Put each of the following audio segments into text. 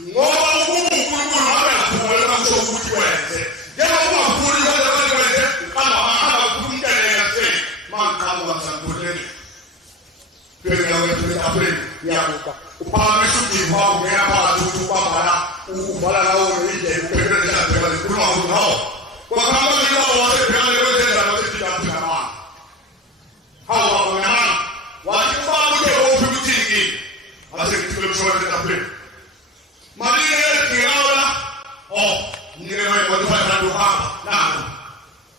ngoba uNkulunkulu akakhona ukuthi wenze njengoba ufuna ukuthi wenze hamba ukumkelela nje maqhamuka sankulele beka wena aphe yabuka uphakamise uDiva ungena phakathi ubabala ubhala lawo indlela ubhekelela phela ukhuluma ngawo kwakhamba lawo wasebhekana kwenzela ukuthi lapha hawa wena wathi ubaba uke ofikuthini ase kuthule mshwana lapha mali ngiyala ngeke wathi phakathi uhamba nako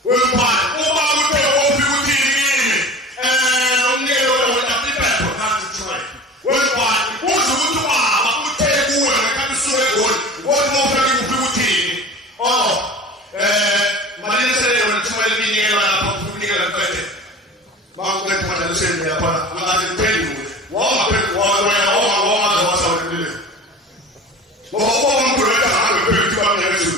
wemphana ubaba uke ofikuthini umngeke wena phepho kanti try wemphana uze ukuthi ubaba uthe kuwe ngakabisuke goli ngoba mofika ofikuthini mali ngiyala wena thumela iminikelo lapha ukunikela kwethe Mangke pada lusin ya pada mengaji pelu, wah pelu wah sawit mau boleh tak pelu juga mengaji.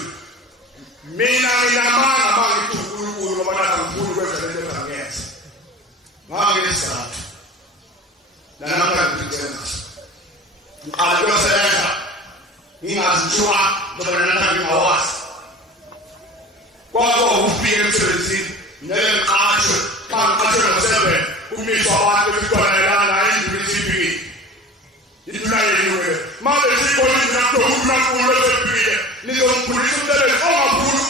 Mina mana mang itu guru mana guru berada di dalamnya. Mang ini saat. Dan apa yang terjadi? Kalau saya ingat cuma benar-benar di awas. Kalau upir terjadi, nem aja. Kan kacau sebe, umi soal itu kalau lain prinsip itu naik juga. Mana sih kalau nak pulau lebih, ni orang pulau itu dah,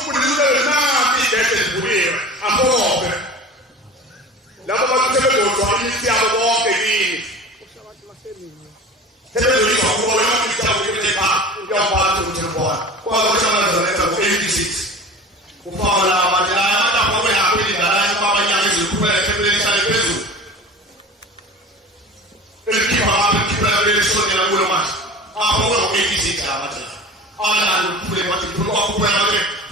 pulau itu dah nanti dekat pulau, apa? Lalu kalau kita berdoa ini siapa bawa ini? Kita berdoa kalau yang kita berdoa, yang baru terbuat. Kalau kita berdoa 86, upala macam apa pun yang aku di dalam apa yang Kuba Federation Peso. El equipo Kuba Federation de la Gulma. Ahora lo que dice que la mata. Ahora lo puede matar. Kuba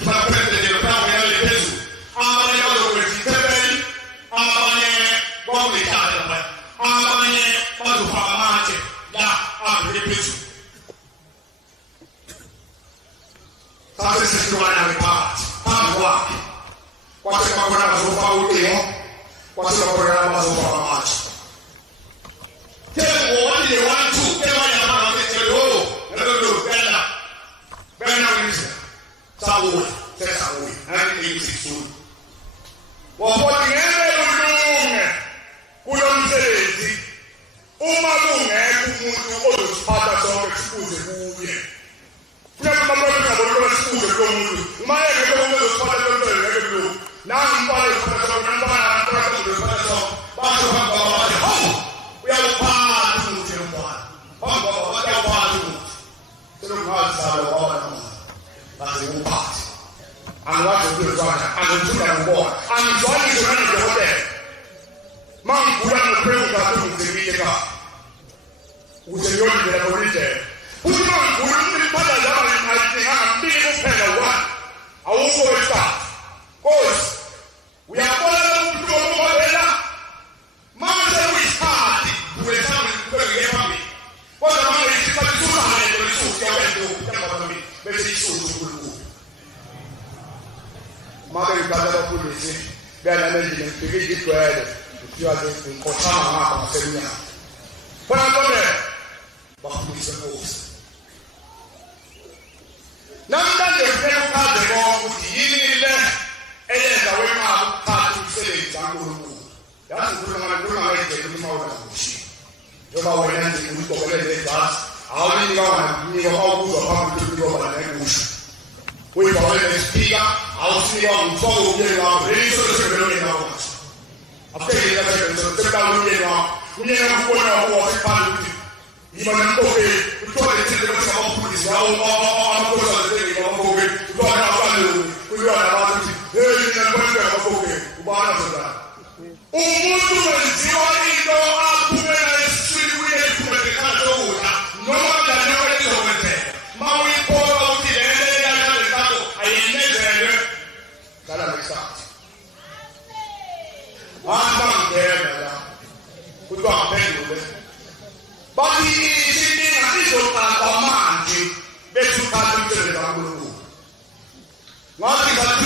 para frente de la Pamela de Peso. Ahora ya lo que dice Federal. Ahora vamos a echar. Ahora vamos a marchar. Ya, ahora de Peso. Entonces se van a reparar. Agua. Cuando se va a poner a sopa último. Quase o programa mais para mais. Tem um de one two, tem mais para fazer teu bela isso. Saúde, saúde, aí isso. O pode kulomsebenzi uma kunge kumuntu oziphatha sonke sikuze kuye. Funeka mabona ngabona sikuze kumuntu. Uma yeke kumuntu oziphatha sonke ngeke kulo. Nangu mpale oziphatha sonke we are all Mother is better than police. They are managing to get it squared. If you are going to Osama, Seria. When I go there, but police are most. Now that the friend had the wrong with the evening left, and then the way my party said, Jango. That's the good man, the good man, you know, when I think we go to the class, I'll be gone, you know, how good or how good you go by the bush. We call it a speaker, I'll see on follow you now, really so to be now. I'll tell you that so sit down with you now. We never go now or party. Even an okay, we call it to the of police, now on the thing of okay, we got our value, we got our value. Hey, in a point of okay, we bought us that. Oh, you are in the street, we have to make a control. No one can never do it. Maui pour out the Kala mixat. One there, madam. Who got paid. But he is sitting at this command. They should have to the Rambu. What is that?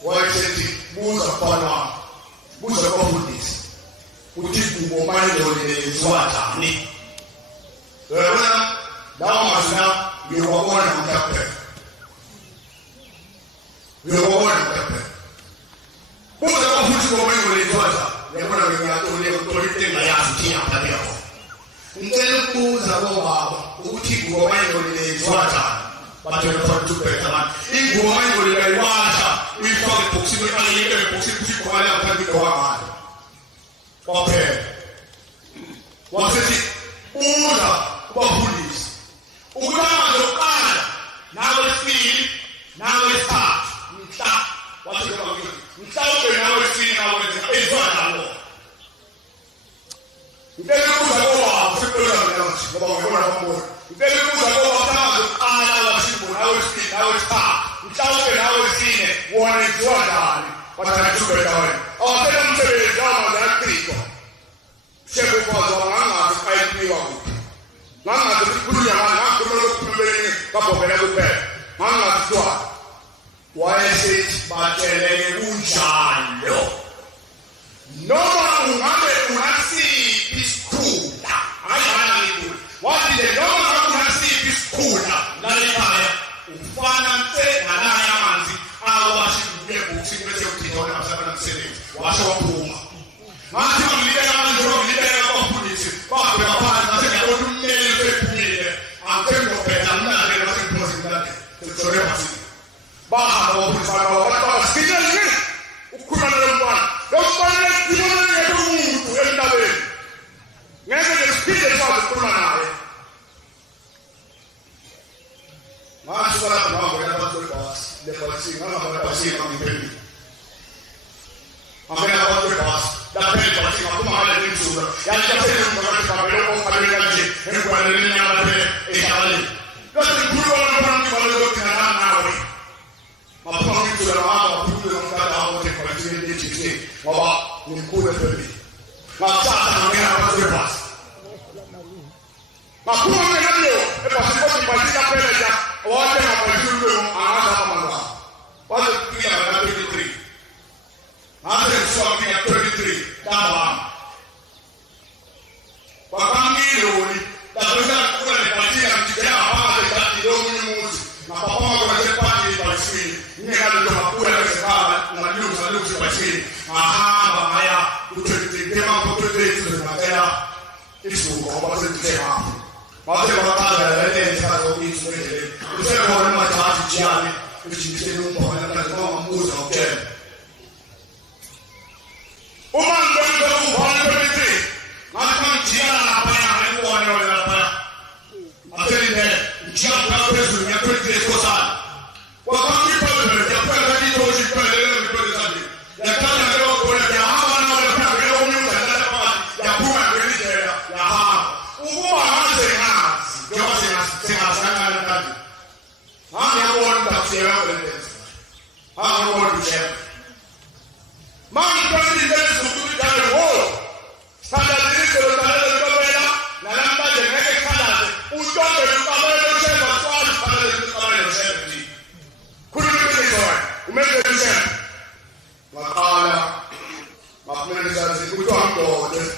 Why is it? buza mfana buza kwafundisa uthi kubo mayindole ziwathani wena lawa mazina ngiyawabona mhlawumbe buza kwafuthi kubo mayindole ziwathani yabona ngiyatole utolitenga yazi thina phakho ngicela ukubuza bobaba ukuthi kubo mayindole ziwathani bathe bathu bethamani ingubo mayindole bayiwasha uyifake eboxini ayike eboxini kuthi khona phakathi kwamanje kwaphela wasethi uza kubafundisi ukulama lokuqala nawe sibili nawe sithathu mhla wathi kwakuthi mhlawumbe nawe sibili nawe ezwana ngeke kuza ngoba sikulola nje ngoba ngibona kwamona ngeke kuza ngoba phakathi qala wasibo nawe sibili nawe sithathu mhlawumbe nawe sine wona izwana wathanda wena awuphela umsebenzi awuzakristo sekufazo ngangathi ayiphiwa kuphi ngangathi kukhulunywa ngakhuluma lokuphumela kabobela kuphela ngangathi twa wayesethi batsheleke kunjalo noma ungabe ungasiphi isikhula ayana ngikulo wathi le noma ungasiphi isikhula lalekhaya ufana nte nalaya amanzi awashi kubuye bese ukuthina abasabana umsebenzi washo waphuma ngathi ngilibeka manje ngilibeka kwafundisi babe ngaphansi nasengiyabona ummeli sephumile angekho mnandi nasengiphosi mnandi sezore basi bahamba wafundisa abantu basikile ukukhuluma nomntwana lomntwana umuntu emhlabeni ngeke nesiphinde sabe ukukhuluma naye ngathi balapha ngavela abantu bebhasi lebhasi ngangabasi ngangiphendula amena abantu bebhasi lapha basi ngaphuma ngale nsuku yaphela umphakathi babelo okhabela nje engwaneni nyama lapha ehlabeni kathi kukhuluma abantu balokho nawe maphuma ngitsho lapha kukhuluma ngomntana wakho ekhwathini lejikini ngoba ngimkhulu phezulu ngatshatha ngena abantu bebhasi maphuma ngena leo ebhasi kodwa basi lapha nje wote mabadiliko anaanza kama ngao wale pia wana 23 hata kusoma pia 23 kama kwa kamilioni lazima kuwa ni patia mtijana hapa za kidogo muzi na pamoja kwa chepati basi ni ndio makula ya serikali na ndio saluti basi aha haya tutetemea kwa tutetemea tunataka hizo kwa sababu tunasema wale wakala wale sasa hizo usema wana matatu jiani ukijisema mpaka kama mbuzi au tena umando ndio wale wote kama jiana na paya na wale wale paya atende jiana na pesa ni kwa sana kwa kama pale ya pale ndio usipale leo kwa sababu ya kama leo kwa ya hawa na wale pale leo mimi ya kuma ndio ya hawa uwa haze ndio sema sana na kazi Mami kwani ndio sukuli kale wao. Sada dirisho kale kabela na namba jeneke kale. Utoke kabela sema swali kale kabela sema. Kuni ndio swali. Umeze sema. Wakala. Mapumene sasa kutoa ndio.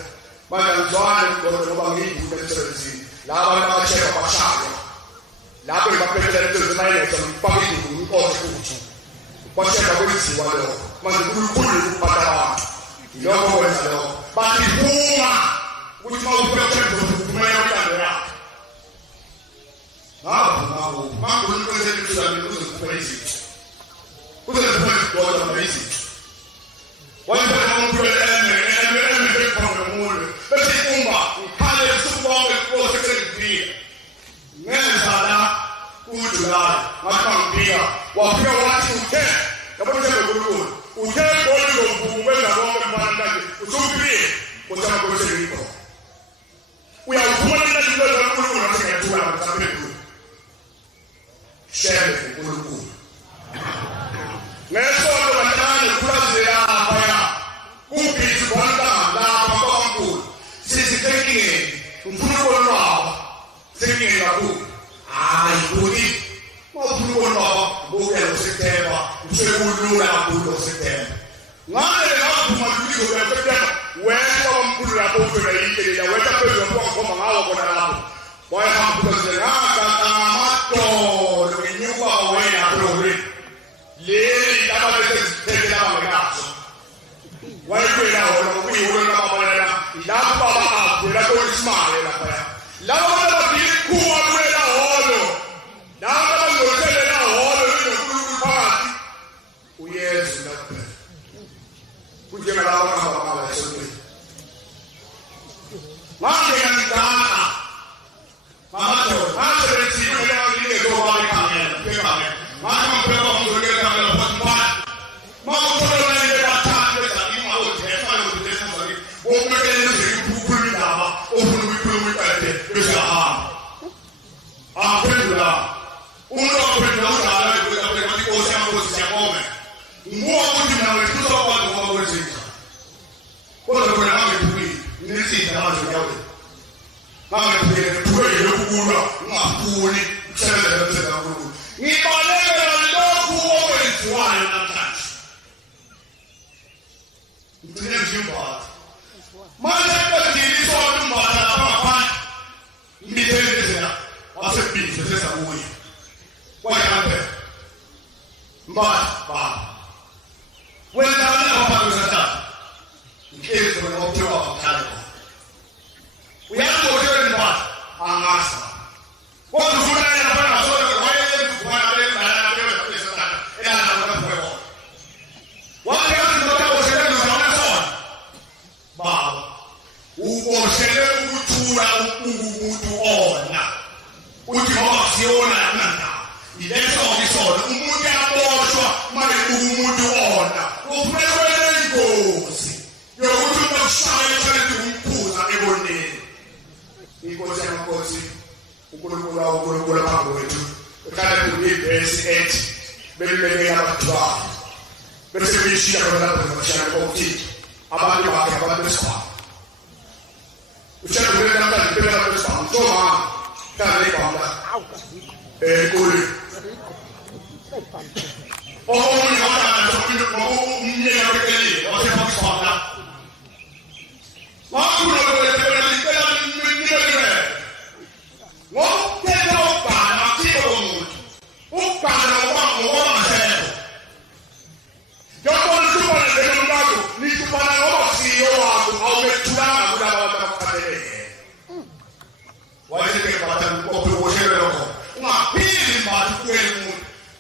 Bana nzwana ndio bangi ndio sema. Laba na cheka pachako. Laba mapepele ndio zinaile mpaka ukose kuchu. Wacheka polisi wale mazikulu kupata watu ndio waweza leo bali huma kuchukua upepo kutumia mtandao yako mambo ni kwenda kutuza kwa hizi kuja kwa kwa hizi wale mambo ya eme kwa muone basi kumba kale supa kwa sekretari ngene sana kujula makambi wapia watu uke kama ndio kuruko uke bodi ngumbe na ngombe mwanadaji usubiri kwa sababu kwa hiyo uya kumana na ndio za kuruko na sema tu na sababu share kuruko neso ndo batani kula zira haya kupi tubanda la mambo sisi teki mfuko nao sisi ngabu kuni mabulo no boke lo setema usegulu la bulo setema ngale la kuma kuliko ya kutema wewe mkulu la bofu na ile ya weka pesa kwa ngoma ngao kwa hapo kwa hapo kuzengaka kamato ndio nyumba wewe na problem le kama vile tena magazo wewe na wewe na baba na baba hapo la kwa ismail la kwa la wala bilikuwa wewe na holo na kama ngotele na holo ndio kulu party uyesu na kujenga lawa kama baba ya sote wande yanitaka mamato hata retibu leo ile ndio wale kamera kama mama mpeo mzuri kama la papa mama kwa ile batande za ima wote hapa ndio tunasema ukeke ni kupuli dawa ukulu wipulu kate pesa apendula uno apendula ala kwa kwa kwa kwa ngome nguo kuti na wetu kwa kwa kwa zika kwa kwa na mimi nisi kama tujawe kama tuwe kukula ngakuni chele chele ngakuni ni balele ndogo wetu wana na tatu ndio jumba mara kwa kilicho mbaya hapa mbele wase pizza sasa huyu kwa yambe mbaya baba wewe ndio unapata sasa ikeze kwa wote wa kale uyango wewe ni mbaya angasa kwa kufuna na bwana sote kwa yeye kufanya ile na wewe pesa sana ila anaona kwa wewe wale watu ndio wasema ndio sawa baba uko sele kutura ukungumuntu ona ukiona nanda ileso ngisona umuntu yaboshwa manje umuntu ona ufrekwele ingozi yokuthi ukushaye ukuthi umphuza eboneni inkosi yamakhosi uNkulunkulu phambi kwethu ekade kulibhesi ethi belibekela abatwa bese bishiya khona lapho ngishaya ukuthi abantu bakhe abantu besifana ushaka vile kama nipenda pesa mtoma kana kwamba kule ni hata ndio mnye ya pekee wasema kwamba watu wanapenda nipenda nipenda wote ndio kana sio mtu ukana wa maseo japo ni tupa na ndio mbago ni tupa na wao sio wako au metulana kuna watu wakatele wajike kwa kwa kuoshele loko unapili mbatu kwenu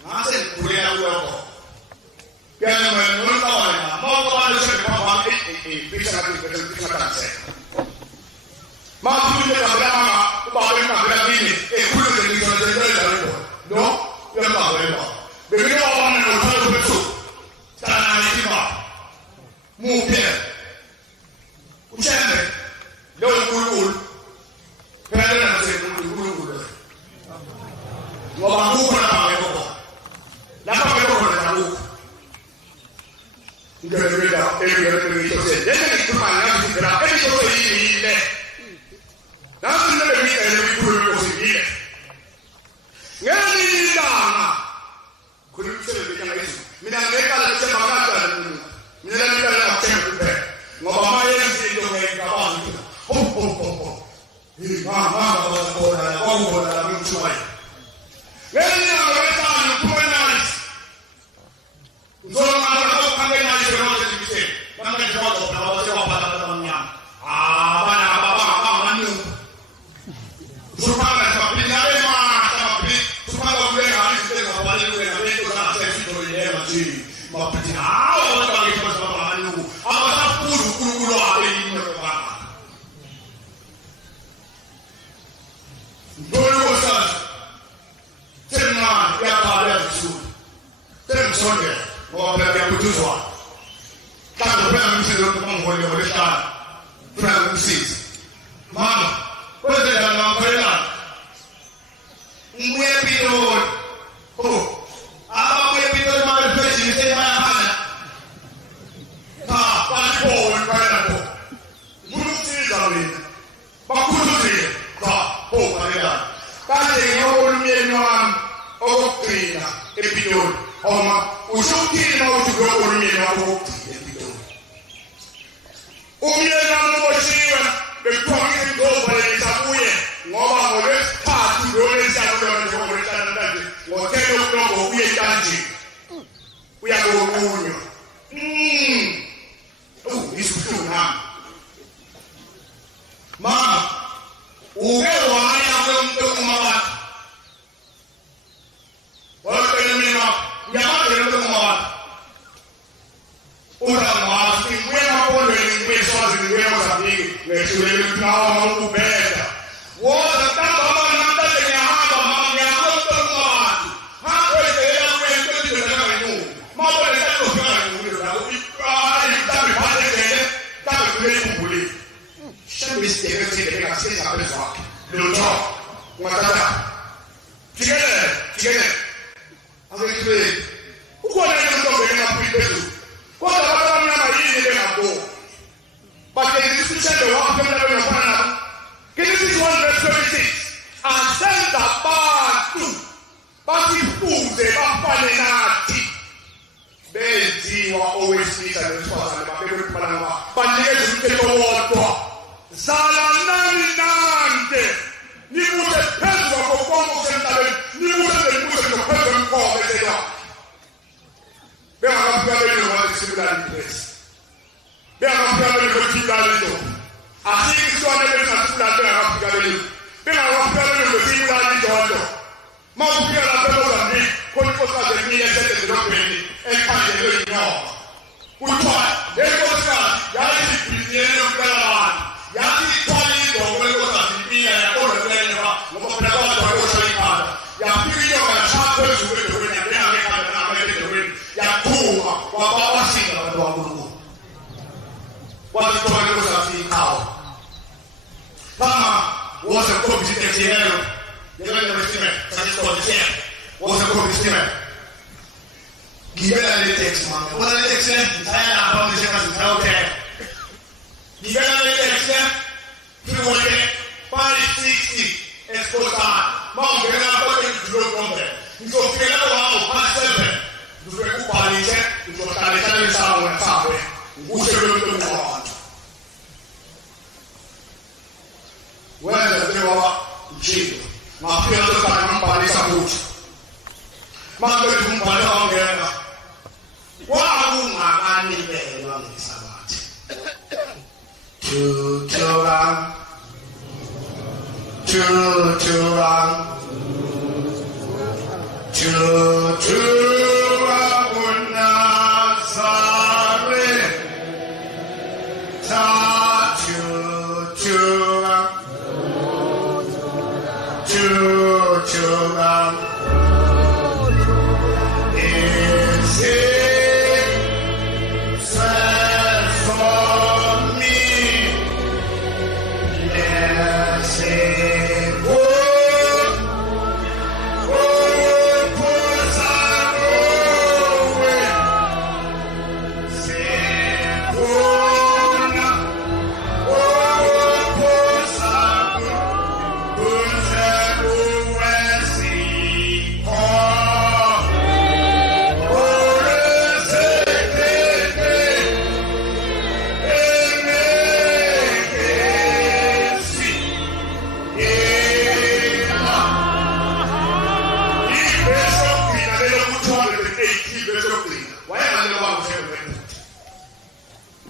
ngase kulea loko kana mwana wana mambo wale sema kwa pesa na pesa kanse mambo ile kama baba kama vile kule ndio ndio no ya baba bebe wana na utalo peso sana nikiba mupe uchende leo kulu pele na kulu wabanguka na pameko la pameko na tangu ndio ndio ndio chote ndio kumanya ndio chote ile na ndio ndio kulu kusije ngani ndana kulimsele kama hizo mina neka la kusema ngata mina neka la kusema kumbe ngoba maye ndio ndio kabangu ho mama bora ya wangu na mtu wai ngani anaweza kuona ndio maana kama ni ndio kibise kama ni watu wanaweza kupata mnyama bana baba manu supanga kwa pinare ma supanga kule na hizo kwa wale kule na wetu na sisi ndio ile maji mapiti hao watu wakifanya sababu manu ama tapuru kulu hapo ndio kwa ndio sasa tena ya baada ya kusudi tena songe wa ya kutuzwa kama kwa msizo kama ngole wale sana Francis mama wewe ndio na mpela mwe pito ama mwe pito mama pesi ni sema hapana palipo mpana mrusi zawi bakuzi pale kale yolumye nwa okrina epidol oma ushukiri na utugo olumye nwa okrina epidol umyeni amuboshiwe bekuthiwa ngizingobhalelisa kuye ngoba ngolwesithathu ngolwesithathu ngolwesithathu ngothele ukulongo uye etanjini uyakokunywa isibuhlungu nami mama uke waya kwemuntu umawakhe wakhe mina ngiyabangela ukuthi umawakhe uramasi wena pondweni kweswazi wena zabiki ngeshulele nawo ukubheka woza tamba namta ngiyahamba mama ngiyakho umawakhe hakwethe yakwethe ndizela ngenu mabona sakufika ngulu la uyiqala tabi phandele tabi kulekubuli shambi siteke beka sisa bezwakhe lutho ngatata tigele azekile ukona into ngena phezulu kodwa abantu abamnyama yini bengabo but isishende wakhe emhlabeni ngafana nabo Genesis 1:26 asenza abantu basifuze bafane nathi benziwa owesilisa nesifazane babekwe kuphalanga banikeza umthetho wodwa zalanani nande nibuze phezu kwakho konke okusemhlabeni nibuze ngaphezu kwemkomo eselwa bengakafika belilo wasekusibulala ipresi bengakafika belilo lokuthibulala indoda asikho isona bengasibulala bengakafika belilo bengakafika belilo lokuthibulala indodo ma ufika lapho eMozambique khona inkosikazi emile esedolobheni ekhangelwe yinyoka kuthiwa lenkosikazi yathi ibhizinisi yokuqala abantu yathi ithwala indongo lenkosikazi impila yaqonda kulenyoka ngoba phela kwazi wakosha ikhanda yafika inyoka yashaya phezulu kwedolobheni yabeka ekhanda namanye edolobheni yakhuma wabawashinga abantu bankulunkulu wazithola lenkosikazi ikhawa mama woza ukhombisa intethiyelo yelena westimela sanisitholisela woza ukhombisa istimela gibela le taxi mama ubona le taxi ngithaya lapha ngishaka ngithawuthela gibela le taxi fiwole 560 esposana mawungena lapha edolobheni ngizofika lapho hawo past 7 ngizofika ubhalise ngizohlala lesabo ngesabo ngusho lomuntu wabantu wenza njengoba njalo ngafika lokho ngambhalisa futhi manje umbhalo wangena wakungakanikelwa ngesabathi tuturam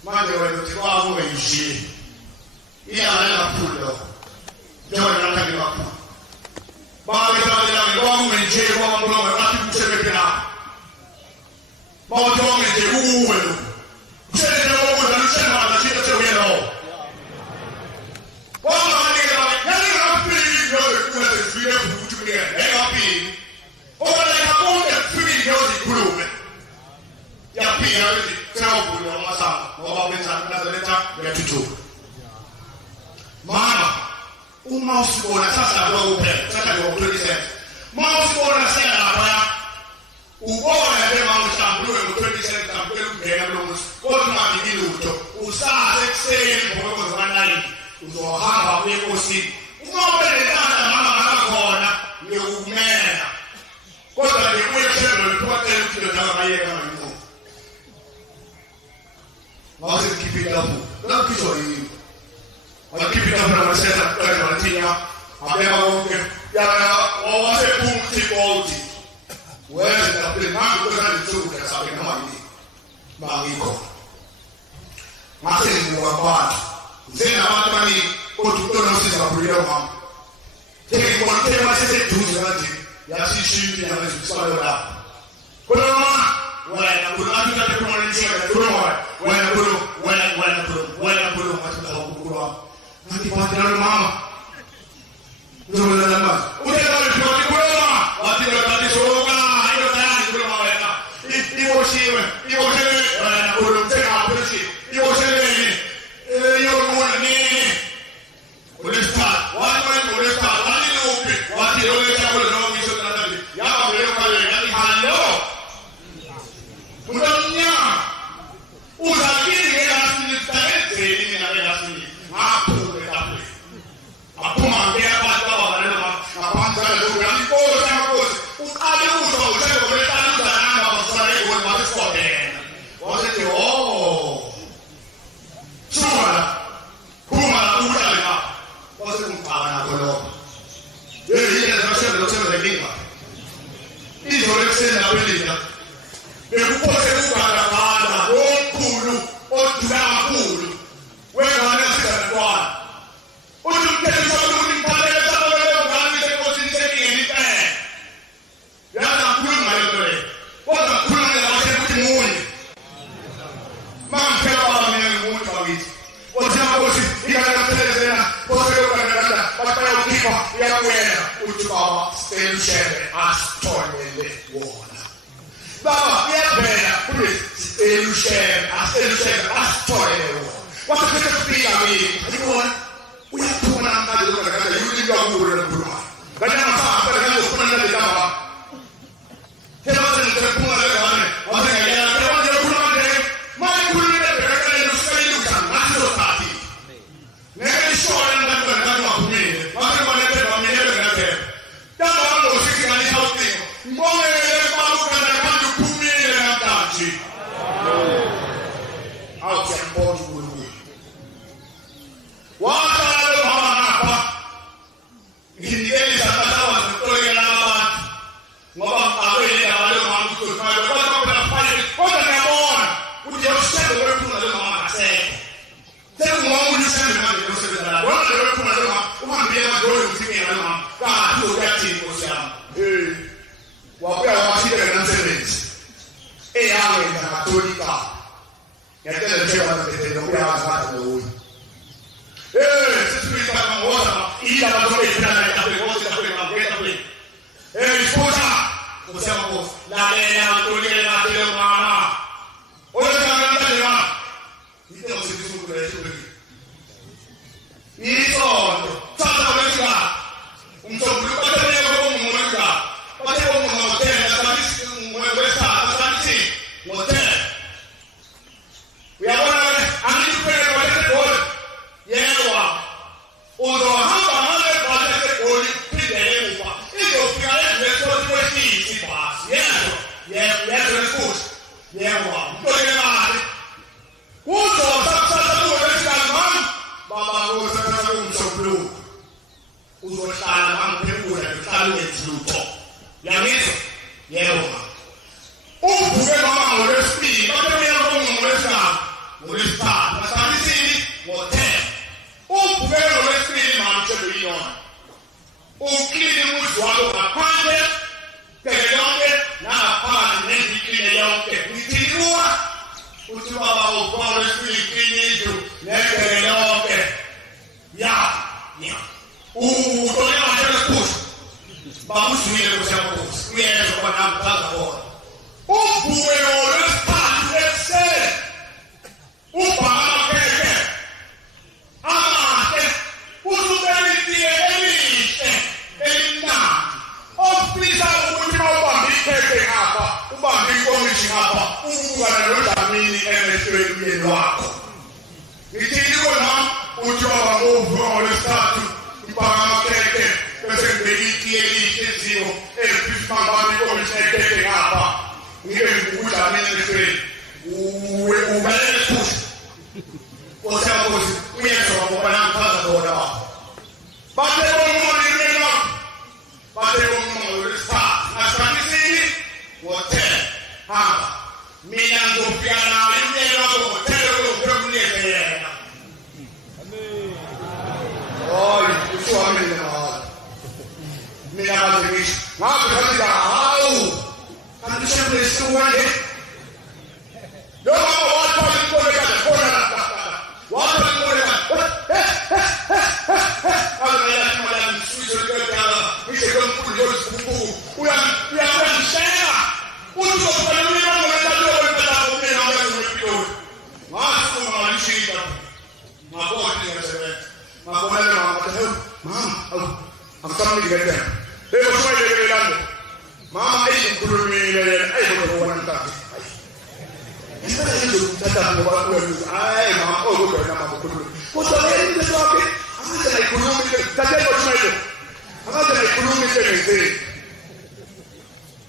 manje wena uthi kwakuwe nje iyala kakhulu njengoba namhlanje kakhulu babe kwakuwe nje kwamlomo ngathi kusebenze lapha mawuthonge nje kuwe lo usebenze ukudla lusembaza thina sewuyelo wamanje yani ngaphili nje kuwe sesifike ukuthi kuyena ngaphili okale kakonke kufike nje uzikhulume yaphila ukuthi sewuvula amasango ngoba wenza Nazareta uyathuthuma mama uma usibona sasa lo uphela sasa ngo-27 uma usibona sena lapha ubona nje mama uhlambuluke ngo-27 hlambuluke ukungena kulo muzi kodwa ungabiki lutho usase ekuseni ngoba ngo-9 uzohamba uye enkosini uma ubelentanda mama ngakhona ngiyokumela kodwa nje kuye kushelo liphokotela ukuthi lo nawe bayeka manje wawusekhiphe lapho lapho wewe ndio mambo kwa nini tu sababu kama hivi maandiko matendo wa Bwana zena watu wani otutono sisi kulia mama tena kwa kile sisi tuzaje ya sisi ya swala la kuna wala kuna mtu atakuonyesha kuna wala hata kukua nani kwa mama ndio ndio mama unaweza kuona watu watachoka hiyo tayari kuna maweka hiyo shiwe wala kuna tena hapo hiyo sherehe hiyo kuna nini ulista watu ulista wani upi watu wale chakula nao hizo tunataka ya wale wale yani halo unamnya uzakini ya asili tayari ni na asili hapo hapo hapo mangea kwa wale na kwanza ndio yani kwa sababu ukale uso kwa tano na maswali kwa watu wote wote Chuma, kuma utalima, wase kumpana kolo. Hii ndio tunasema lingua. Hizo leseni na welina. Bekupose kupata baada okulu, otulama kulu. Wewe wanasema kwa. Utumkeni sababu unimpale sababu wewe unanize kosinise ni nipe. Yana kuluma yote. Wata kuluma ya wase kutimuni. Mambo Wajambozi ikanatelezea poseo kanada bakaya ukipa ya kwenda utubawa stelshebe astolele wona baba ya kwenda kule stelshebe astolele wona wakati kupia mimi aliona unatuna mbali kanada yuli ndio nguru na nguru bali na saa pale kama kuna ndio kama kila mtu anataka leo wane ya kupiana yeye wako hotel kwa kuniekelea. Oh, sio ameni na wao. Mimi na mazishi. Hapo katika hao. Kanisa Kristo wale. Ndio watu walikuwa kona na kaka. Watu walikuwa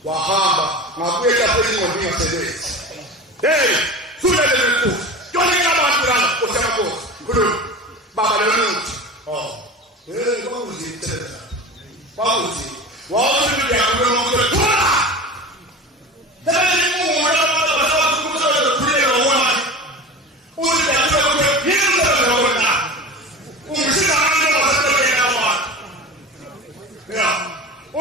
wahamba ngakuweka pezi ngombi ngasebenzi hey sule leku yonke abantu lana kusema kwa kulo baba lemuntu hey wawuzi ithetha wawuzi ndio akulo ngokulo tula tena ni mungu na baba kukuza kulia na wana uli ya kulo yinda na wana umsina ndio wasitoke na wana ya uli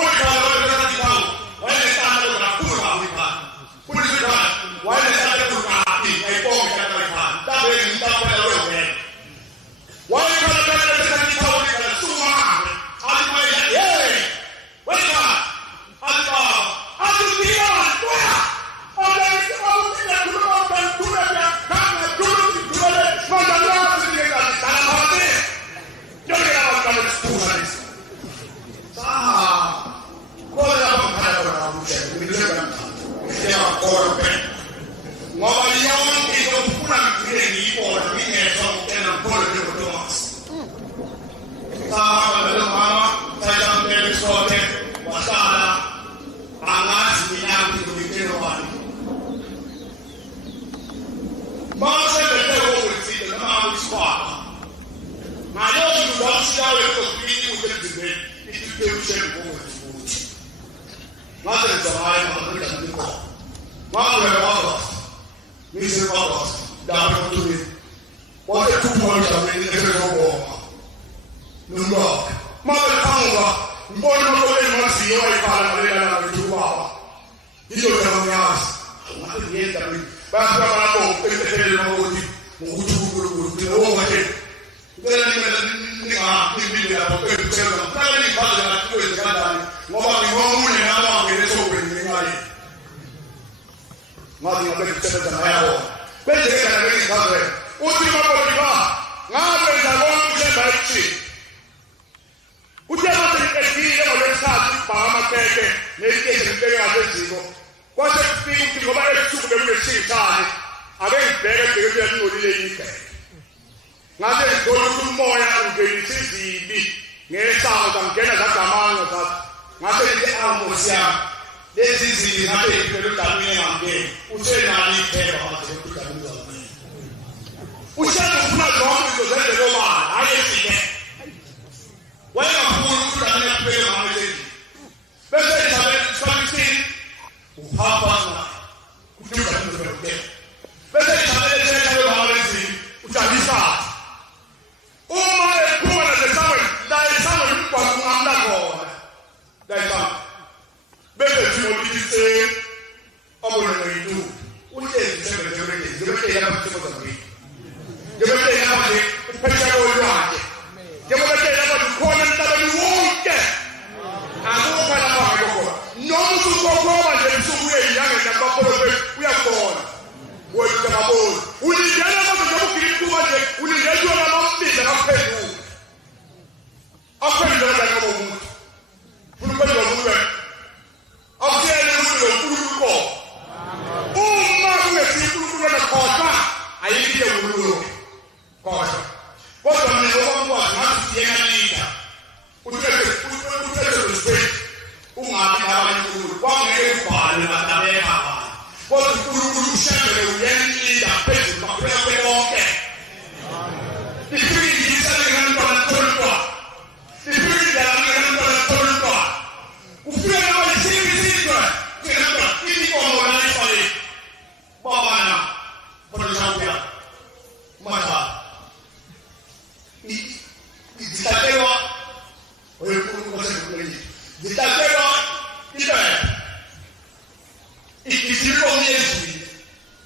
ikiziko myezi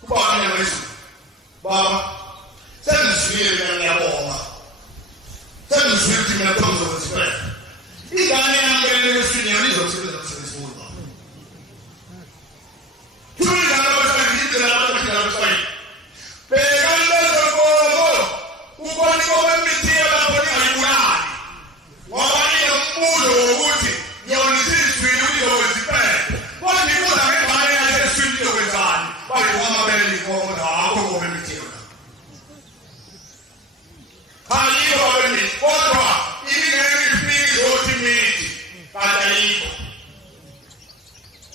kuba wanya Yesu baba senziswile ngiyabonga senziswile mina tonzo wesifela igane yangene lesini yalizosebenza kusebenzisa tuli ngalo basangite la bakila basai peganda zokobo ukoni kobe mitie bakoni ayulani wabani mbulo ukuthi yawunisizwe uyo wesifela kodwa ibuza ngegane yakhe swini yokwenzani bayi wamabeli kodwa akho kobe mitie Haliyo wabeni kodwa ingeni fiki ultimate kadaiko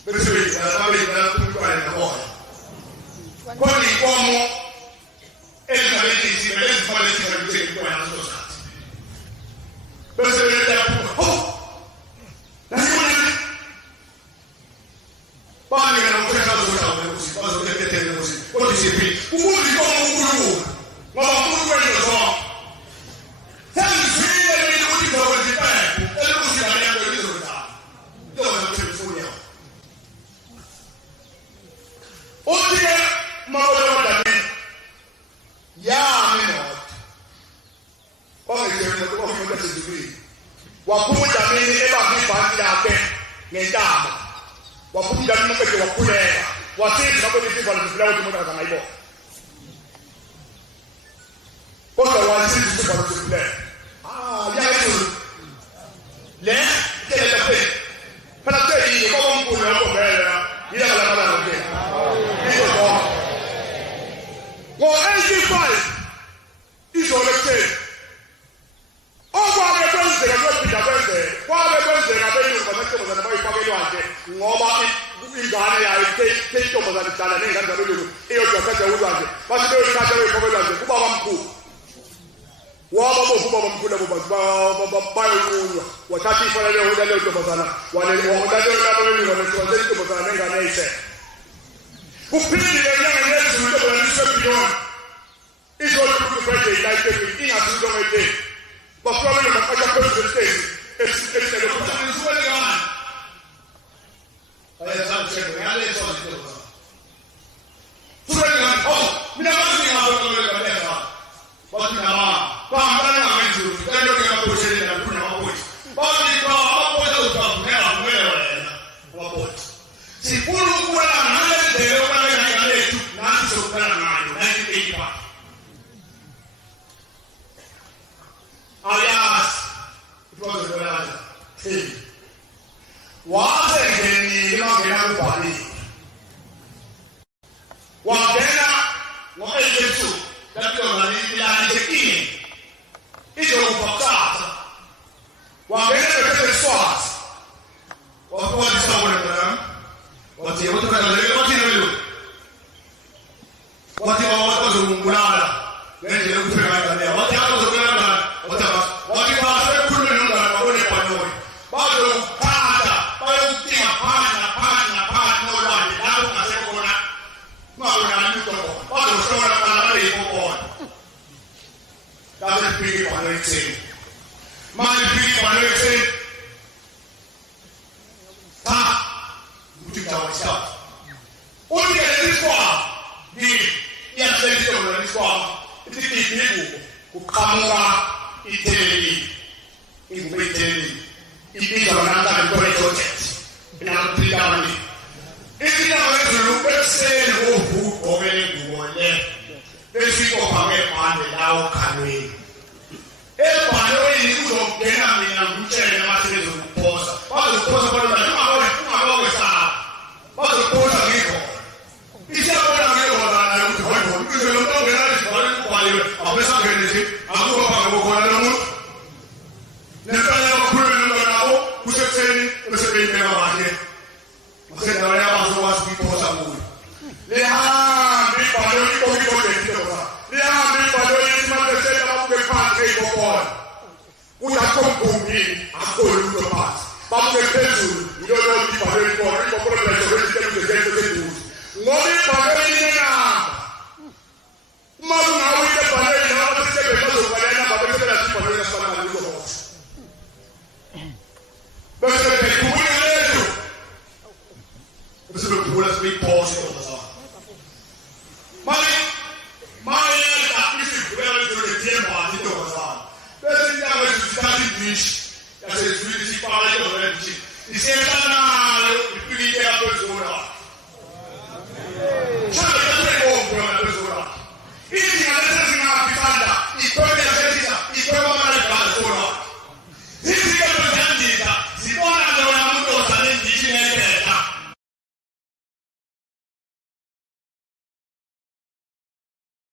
Bese ababeli kumkwane naboya Koni komo elabeti sibelezi palesi kalite kwa nazo sasa Bese ya oh lazima ni bani na mtaka zote usipazo tetete usi kodi sipi ukuzi kwa Mungu mama Mungu ndio sawa wakuja mimi eba vifandi yake ngendaba wakuja mimi mke wakulela wasisi hapo hivi kwa ndio mmoja kama hivyo kwa wasisi kwa ndio ya Yesu le tele tape para tei kwa mkuu wako mbele ila bala ndio hiyo kwa 85 hizo lekte Ogwa bebenze ngaphi benze kwa bebenze ngabeni ngoba na bayifakela nje ngoba ingane yayo into bazalisana nengane zabelulu iyo yakatha ulwaze bathi beyikhatha bayifakela nje kuba bamkhulu waba bokuba bamkhulu abo bayokunywa wathatha ifanele ulale utobazana wale ulale ulale wale utobazana nengane ayise kuphindile nyanga Yesu utobazana isepilona izolukufeke ilike ingasuzo ngeke But probably the major person is the one. I have some check. I have some check. Oh, we never seen how to do it. But now, come on, I'm going to tell you how to put it in the voice. But the problem is not what see, who will have the over not so well 1985. Alias, it was a good thing. Was it not enough body? Was there not a little that you are the king? It's a facade. Was there a source? What is someone of them? What's the other? What was a Mumbrada? Then you look at the what was a what you are saying, put it on the panoi. Bado, Pata, Bautima, Pana, no one, now I say, Mara, Bado, Sora, that's a big one, let's say. My big one, let's say, would you tell yourself? Only this one, yes, this one, it is people who come Italy, in Italy, it is a random project in our family. It is not to look at saying who going to there. These people come on the now can we? If I know you don't get up in a wheelchair, the matter is a pause. What the pause about the always are? What the pause of people? It's not what I'm going to hold because you don't know that it's for you. I'll be something. I'm going to go on. Nefanya wakuru ndio kusema kusema tena wake. Msema wale ambao wasipoza Mungu. Leo ndipo ndio kiko. Leo ndipo ndio tunataka mambo yapate hivyo kwa. Utakompungi akolu topasi. Mambo yetu ndio ndipo ndio kwa problem zetu. Ngoni pale ni na. Mambo na wike pale na watu sema kwa nini mambo yetu lazima ndio sana ndio. But the pause